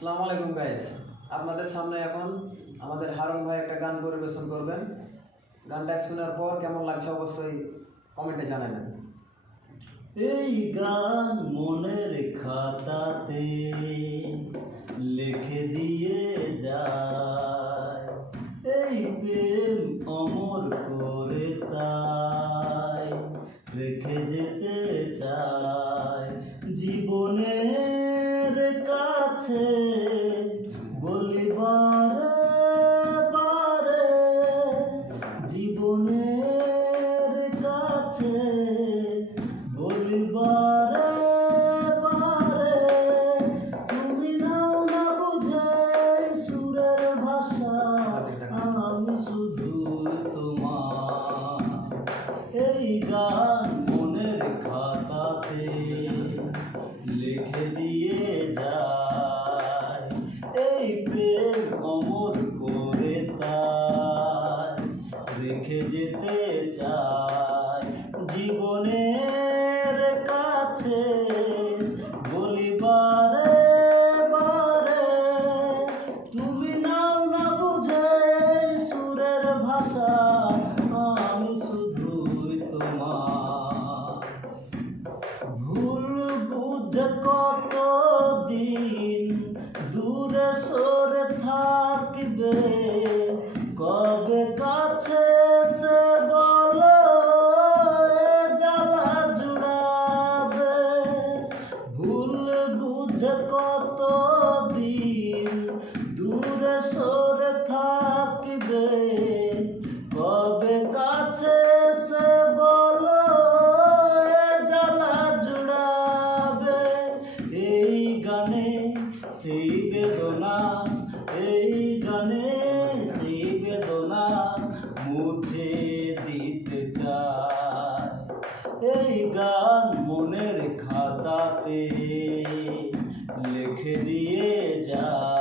আসসালামু আলাইকুম গাইস, আপনাদের সামনে এখন আমাদের হারুন ভাই একটা গান পরিবেশন করবেন। গানটা শোনার পর কেমন লাগছে অবশ্যই কমেন্টে জানাবেন। এই গান মনের খাতাতে লিখে দিয়ে যায়, এই প্রেম অমর করে তাই রেখে যেতে চায়। জীবনের কাছে বলিবারে বারে, জীবনের কাছে বলিবারে বারে, তুমি নাও না বুঝে সুরের ভাষা, আমি শুধু তোমার। এই গান মনের খাতাতে লিখে দিয়ে যায়, এই প্রেম অমর করে তাই রেখে যেতে চায়। জীবনের কাছে বলিবারে বারে, তুমি নাও না বুঝে সুরের ভাষা, আমি শুধুই তোমার। ভুল বুঝে কতদিন দূরে সরে থাকবে, কবে কাছে সে বলো জ্বালা জুড়াবে। ভুল বুঝে কতদিন দূরে সরে থাকবে, কবে কাছে সে বলো জ্বালা জুড়াবে। এই গানে সেই বেদনা, এই গানে সেই বেদনা মুছে দিতে চায়। এই গান মনের খাতাতে লিখে দিয়ে যায়।